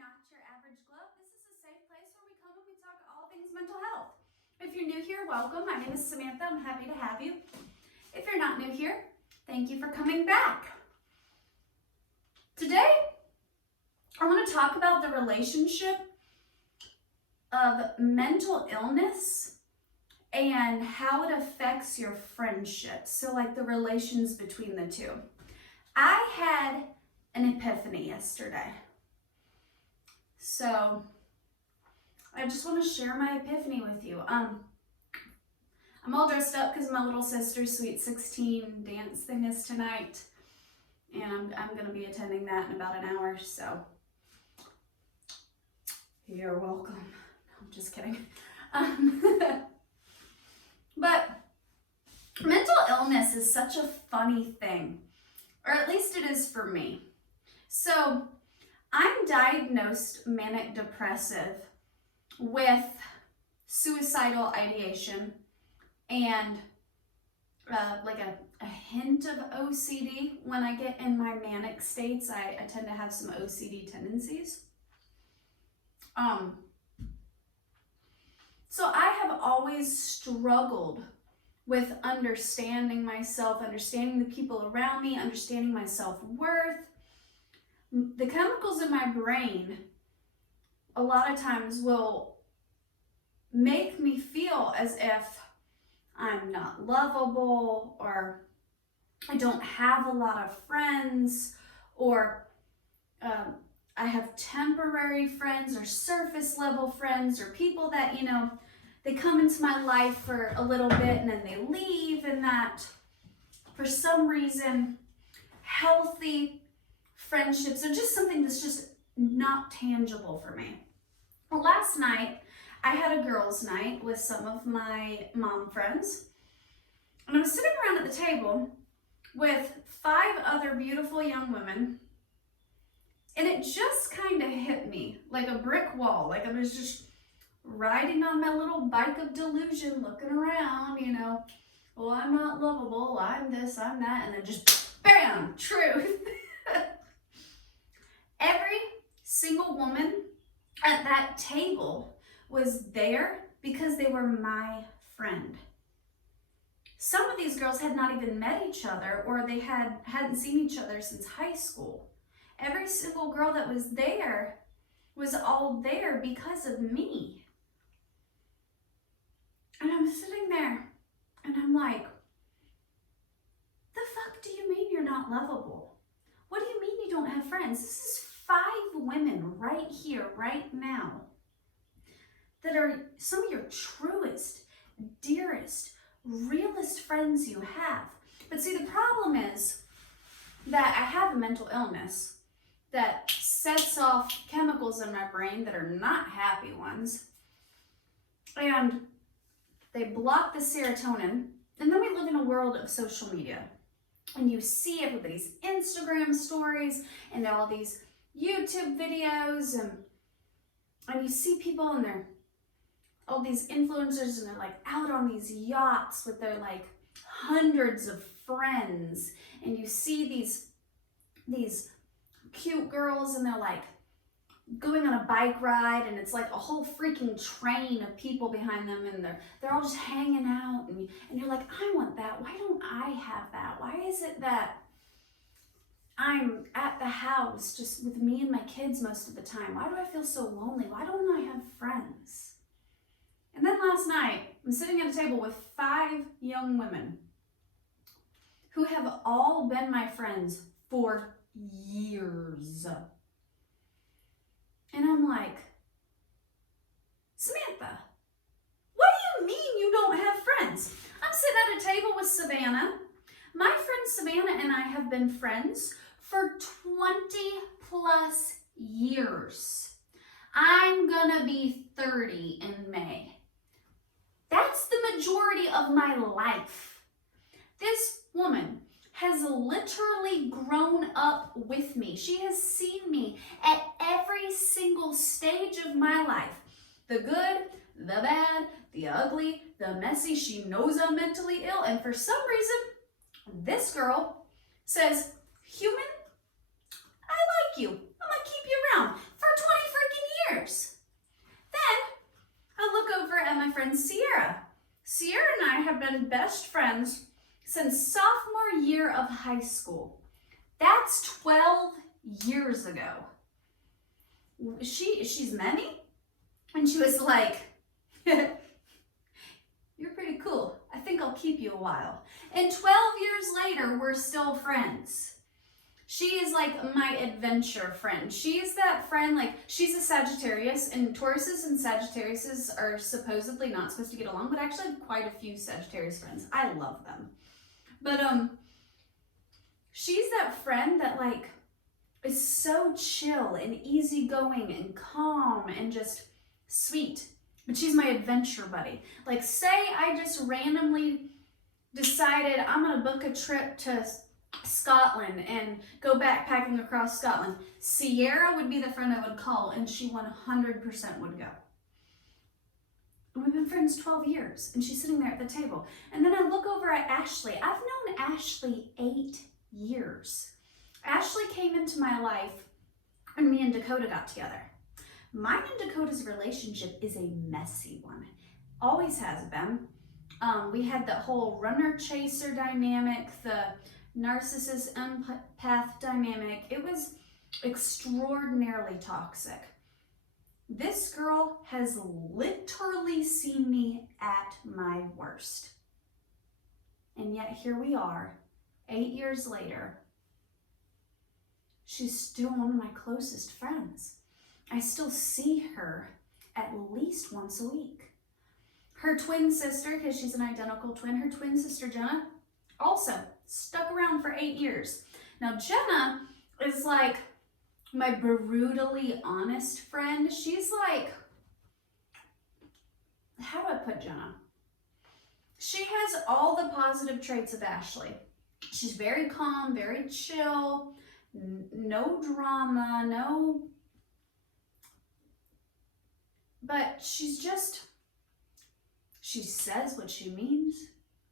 Not Your Average Glow. This is a safe place where we come and we talk all things mental health. If you're new here, welcome. My name is Samantha. I'm happy to have you. If you're not new here, thank you for coming back. Today, I want to talk about the relationship of mental illness and how it affects your friendships. So like the relations between the two. I had an epiphany yesterday. So I just want to share my epiphany with you. I'm all dressed up because my little sister's Sweet 16 dance thing is tonight. And I'm going to be attending that in about an hour, so you're welcome. No, I'm just kidding. But mental illness is such a funny thing, or at least it is for me. So I'm diagnosed manic depressive with suicidal ideation and like a hint of OCD. When I get in my manic states, I tend to have some OCD tendencies. So I have always struggled with understanding myself, understanding the people around me, understanding my self-worth. The chemicals in my brain a lot of times will make me feel as if I'm not lovable, or I don't have a lot of friends, or I have temporary friends or surface level friends, or people that, they come into my life for a little bit and then they leave, and that for some reason healthy friendships are just something that's just not tangible for me. Well, last night I had a girls' night with some of my mom friends, and I was sitting around at the table with 5 other beautiful young women, and it just kind of hit me like a brick wall. Like I was just riding on my little bike of delusion, looking around, well, I'm not lovable, I'm this, I'm that, and then just bam, truth. Every single woman at that table was there because they were my friend. Some of these girls had not even met each other, or they hadn't seen each other since high school. Every single girl that was there was all there because of me. And I'm sitting there and I'm like, the fuck do you mean you're not lovable? What do you mean you don't have friends? This is 5 women right here, right now, that are some of your truest, dearest, realest friends you have. But see, the problem is that I have a mental illness that sets off chemicals in my brain that are not happy ones, and they block the serotonin. And then we live in a world of social media, and you see everybody's Instagram stories and all these YouTube videos, and you see people and they're all these influencers, and they're like out on these yachts with their like hundreds of friends, and you see these cute girls, and they're like going on a bike ride, and it's like a whole freaking train of people behind them, and they're all just hanging out, and you're like, I want that. Why don't I have that? Why is it that I'm at the house just with me and my kids most of the time? Why do I feel so lonely? Why don't I have friends? And then last night, I'm sitting at a table with 5 young women who have all been my friends for years. And I'm like, Samantha, what do you mean you don't have friends? I'm sitting at a table with Savannah. My friend Savannah and I have been friends for 20 plus years. I'm gonna be 30 in May. That's the majority of my life. This woman has literally grown up with me. She has seen me at every single stage of my life. The good, the bad, the ugly, the messy. She knows I'm mentally ill. And for some reason, this girl says, human, I like you. I'm gonna keep you around for 20 years. Then I look over at my friend Sierra. Sierra and I have been best friends since sophomore year of high school. That's 12 years ago. She's met me and she was like, you're pretty cool. I think I'll keep you a while. And 12 years later, we're still friends. She is like my adventure friend. She's that friend, like she's a Sagittarius, and Tauruses and Sagittariuses are supposedly not supposed to get along, but I actually have quite a few Sagittarius friends. I love them. But she's that friend that like is so chill and easygoing and calm and just sweet. But she's my adventure buddy. Like say I just randomly decided I'm gonna book a trip to Scotland and go backpacking across Scotland. Sierra would be the friend I would call and she 100% would go. And we've been friends 12 years and she's sitting there at the table. And then I look over at Ashley. I've known Ashley 8 years. Ashley came into my life when me and Dakota got together. Mine and Dakota's relationship is a messy one. Always has been. We had the whole runner-chaser dynamic, the narcissist empath dynamic. It was extraordinarily toxic. This girl has literally seen me at my worst. And yet here we are, 8 years later. She's still one of my closest friends. I still see her at least once a week. Her twin sister, because she's an identical twin, her twin sister Jenna, also stuck around for 8 years. Now Jenna is like my brutally honest friend. She's like, how do I put Jenna? She has all the positive traits of Ashley. She's very calm, very chill, no drama, no... But she's just, she says what she means.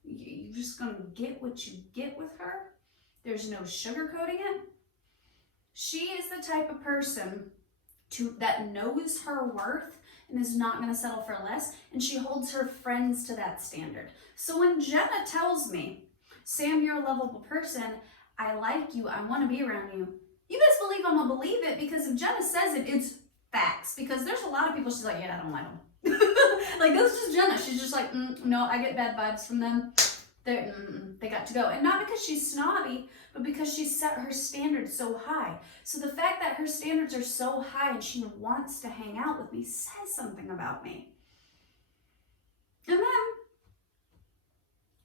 You're just gonna get what you get with her. There's no sugarcoating it. She is the type of person that knows her worth and is not gonna settle for less, and she holds her friends to that standard. So when Jenna tells me, Sam, you're a lovable person, I like you, I wanna be around you, you best believe I'm gonna believe it, because if Jenna says it, it's facts. Because there's a lot of people she's like, yeah, I don't like them. Like that's just Jenna. She's just like, no, I get bad vibes from them. They got to go. And not because she's snobby, but because she set her standards so high. So the fact that her standards are so high and she wants to hang out with me says something about me. And then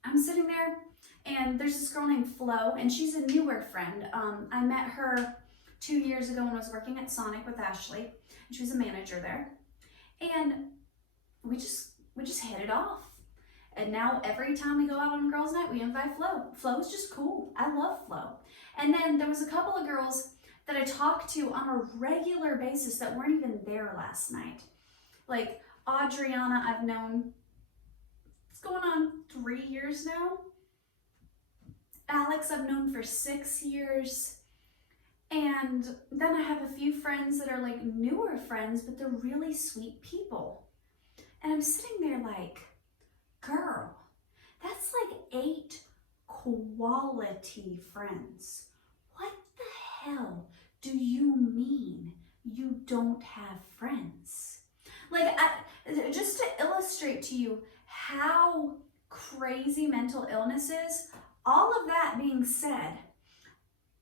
I'm sitting there and there's this girl named Flo, and she's a newer friend. I met her 2 years ago when I was working at Sonic with Ashley. She was a manager there, and we just hit it off. And now every time we go out on girls' night, we invite Flo. Flo is just cool. I love Flo. And then there was a couple of girls that I talked to on a regular basis that weren't even there last night. Like Adriana, I've known, it's going on 3 years now. Alex, I've known for 6 years. And then I have a few friends that are like newer friends, but they're really sweet people. And I'm sitting there like, girl, that's like 8 quality friends. What the hell do you mean you don't have friends? Like, just to illustrate to you how crazy mental illness is, all of that being said,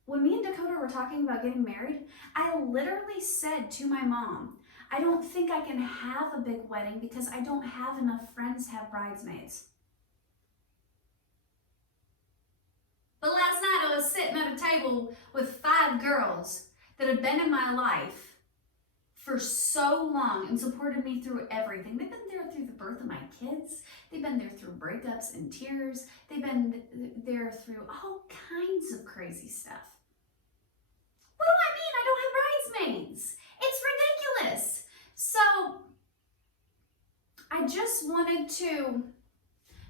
when me and Dakota were talking about getting married, I literally said to my mom, I don't think I can have a big wedding because I don't have enough friends to have bridesmaids. But last night I was sitting at a table with 5 girls that had been in my life for so long and supported me through everything. They've been there through the birth of my kids. They've been there through breakups and tears. They've been there through all kinds of crazy stuff. What do I mean I don't have bridesmaids? It's ridiculous. So I just wanted to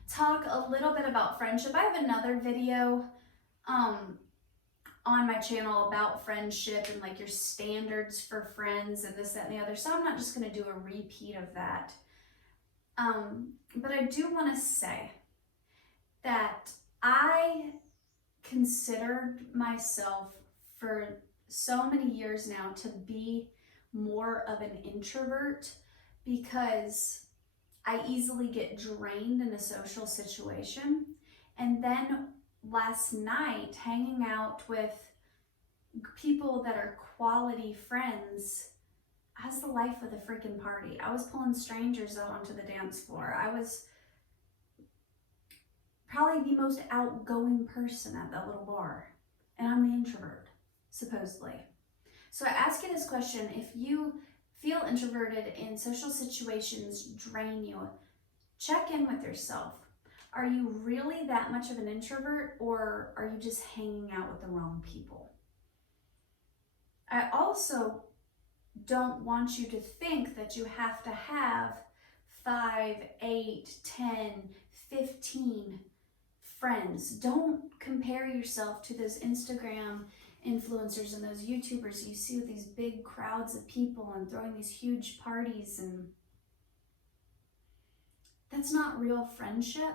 talk a little bit about friendship. I have another video on my channel about friendship and like your standards for friends and this, that, and the other. So I'm not just going to do a repeat of that. But I do want to say that I considered myself for so many years now to be more of an introvert because I easily get drained in a social situation. And then last night, hanging out with people that are quality friends, I was the life of the freaking party. I was pulling strangers out onto the dance floor. I was probably the most outgoing person at that little bar. And I'm the introvert, supposedly. So I ask you this question: if you feel introverted and social situations drain you, check in with yourself. Are you really that much of an introvert, or are you just hanging out with the wrong people? I also don't want you to think that you have to have 5, 8, 10, 15 friends. Don't compare yourself to those Instagram influencers and those YouTubers you see with these big crowds of people and throwing these huge parties, and that's not real friendship.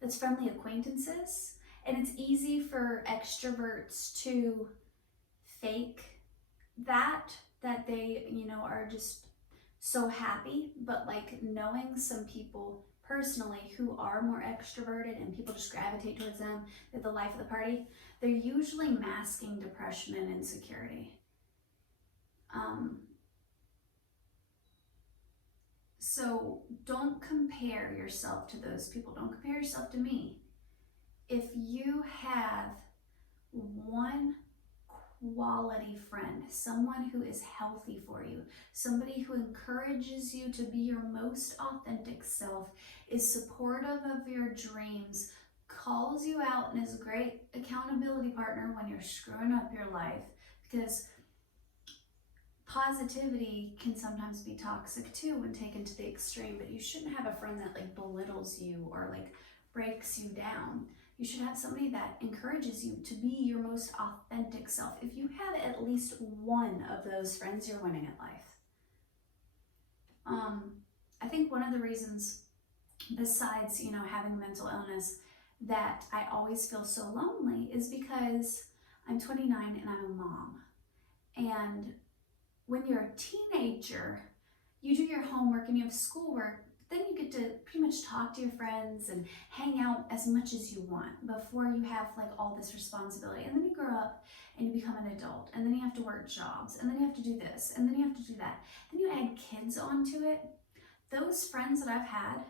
That's friendly acquaintances. And it's easy for extroverts to fake that they, are just so happy. But like, knowing some people personally who are more extroverted and people just gravitate towards them, they're the life of the party, they're usually masking depression and insecurity. So don't compare yourself to those people. Don't compare yourself to me. If you have one quality friend, someone who is healthy for you, somebody who encourages you to be your most authentic self, is supportive of your dreams, calls you out, and is a great accountability partner when you're screwing up your life, because positivity can sometimes be toxic too when taken to the extreme. But you shouldn't have a friend that like belittles you or like breaks you down. You should have somebody that encourages you to be your most authentic self. If you have at least one of those friends, you're winning at life. I think one of the reasons, besides, having a mental illness, that I always feel so lonely is because I'm 29 and I'm a mom. And when you're a teenager, you do your homework and you have schoolwork, then you get to pretty much talk to your friends and hang out as much as you want before you have like all this responsibility. And then you grow up and you become an adult, and then you have to work jobs, and then you have to do this, and then you have to do that. Then you add kids onto it. Those friends that I've had,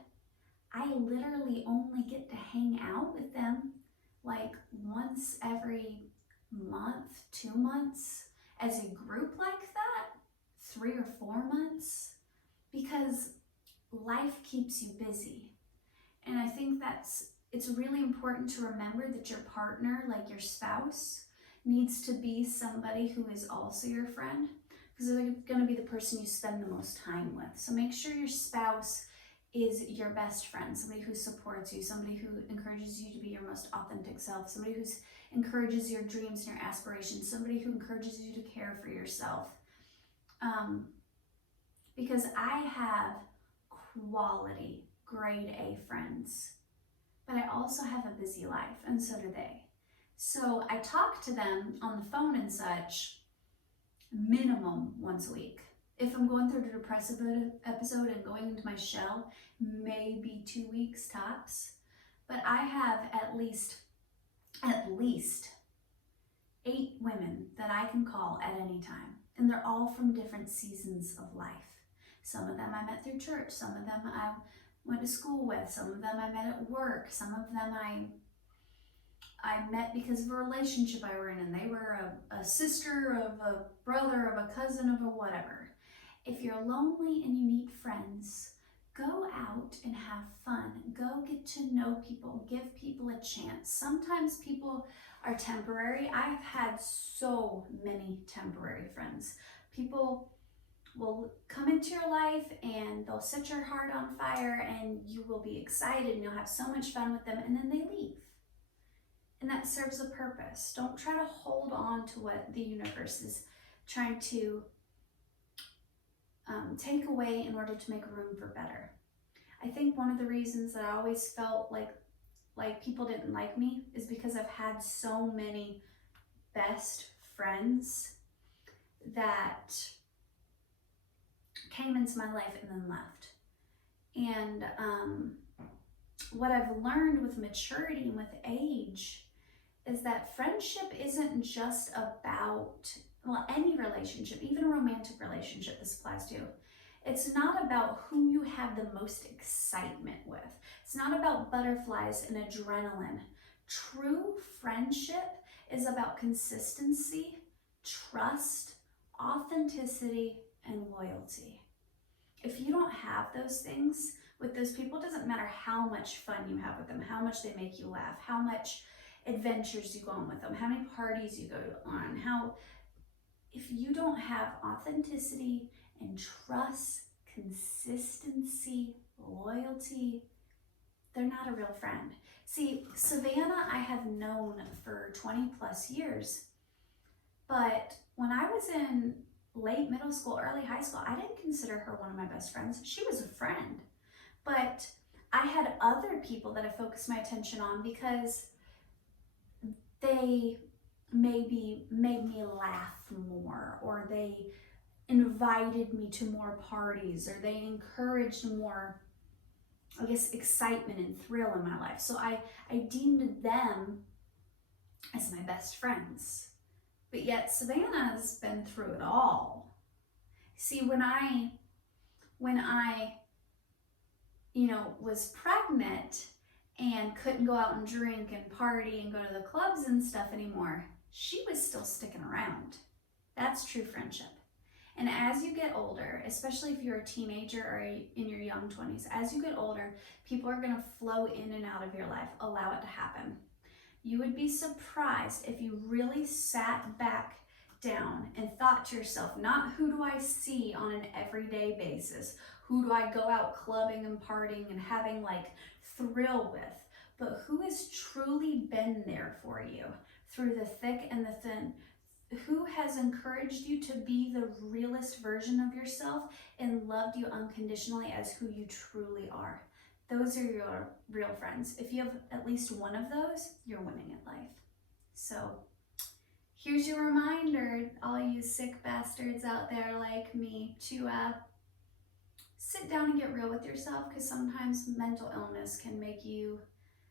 I literally only get to hang out with them like once every month, 2 months, as a group like that, 3 or 4 months, because life keeps you busy. And I think it's really important to remember that your partner, like your spouse, needs to be somebody who is also your friend, because they're going to be the person you spend the most time with. So make sure your spouse is your best friend, somebody who supports you, somebody who encourages you to be your most authentic self, somebody who encourages your dreams and your aspirations, somebody who encourages you to care for yourself. Because I have quality, grade A friends, but I also have a busy life, and so do they. So I talk to them on the phone and such minimum once a week. If I'm going through a depressive episode and going into my shell, maybe 2 weeks tops. But I have at least 8 women that I can call at any time. And they're all from different seasons of life. Some of them I met through church. Some of them I went to school with. Some of them I met at work. Some of them I met because of a relationship I were in, and they were a sister of a brother of a cousin of a whatever. If you're lonely and you need friends, go out and have fun. Go get to know people. Give people a chance. Sometimes people are temporary. I've had so many temporary friends. People will come into your life and they'll set your heart on fire, and you will be excited and you'll have so much fun with them, and then they leave. and that serves a purpose. Don't try to hold on to what the universe is trying to take away in order to make room for better. I think one of the reasons that I always felt like people didn't like me is because I've had so many best friends that came into my life and then left. And what I've learned with maturity and with age is that friendship isn't just about, well, any relationship, even a romantic relationship this applies to. It's not about who you have the most excitement with. It's not about butterflies and adrenaline. True friendship is about consistency, trust, authenticity, and loyalty. If you don't have those things with those people, it doesn't matter how much fun you have with them, how much they make you laugh, how much adventures you go on with them, how many parties you go on, if you don't have authenticity and trust, consistency, loyalty, they're not a real friend. See, Savannah, I have known for 20 plus years, but when I was in late middle school, early high school, I didn't consider her one of my best friends. She was a friend, but I had other people that I focused my attention on because they maybe made me laugh more, or they invited me to more parties, or they encouraged more, I guess, excitement and thrill in my life. So I deemed them as my best friends. But yet Savannah's been through it all. See, when I was pregnant and couldn't go out and drink and party and go to the clubs and stuff anymore, she was still sticking around. That's true friendship. And as you get older, especially if you're a teenager or in your young 20s, as you get older, people are going to flow in and out of your life. Allow it to happen. You would be surprised if you really sat back down and thought to yourself, not who do I see on an everyday basis, who do I go out clubbing and partying and having like thrill with, but who has truly been there for you through the thick and the thin, who has encouraged you to be the realest version of yourself and loved you unconditionally as who you truly are. Those are your real friends. If you have at least one of those, you're winning at life. So here's your reminder, all you sick bastards out there like me, to sit down and get real with yourself, because sometimes mental illness can make you,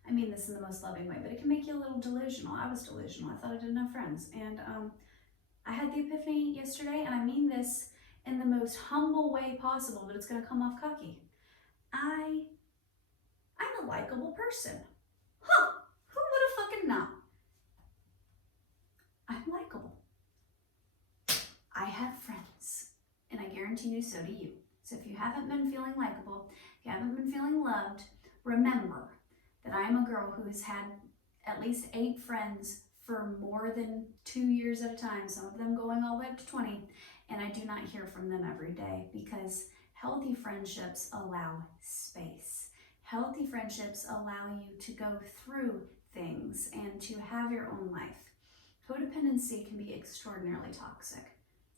I mean this in the most loving way, but it can make you a little delusional. I was delusional. I thought I didn't have friends. And I had the epiphany yesterday, and I mean this in the most humble way possible, but it's going to come off cocky. I'm a likable person. Huh, who would have fucking known? I'm likable. I have friends, and I guarantee you so do you. So if you haven't been feeling likable, if you haven't been feeling loved, remember that I'm a girl who has had at least 8 friends for more than 2 years at a time, some of them going all the way up to 20, and I do not hear from them every day, because healthy friendships allow space. Healthy friendships allow you to go through things and to have your own life. Codependency can be extraordinarily toxic.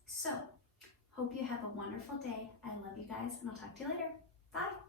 So, hope you have a wonderful day. I love you guys, and I'll talk to you later. Bye.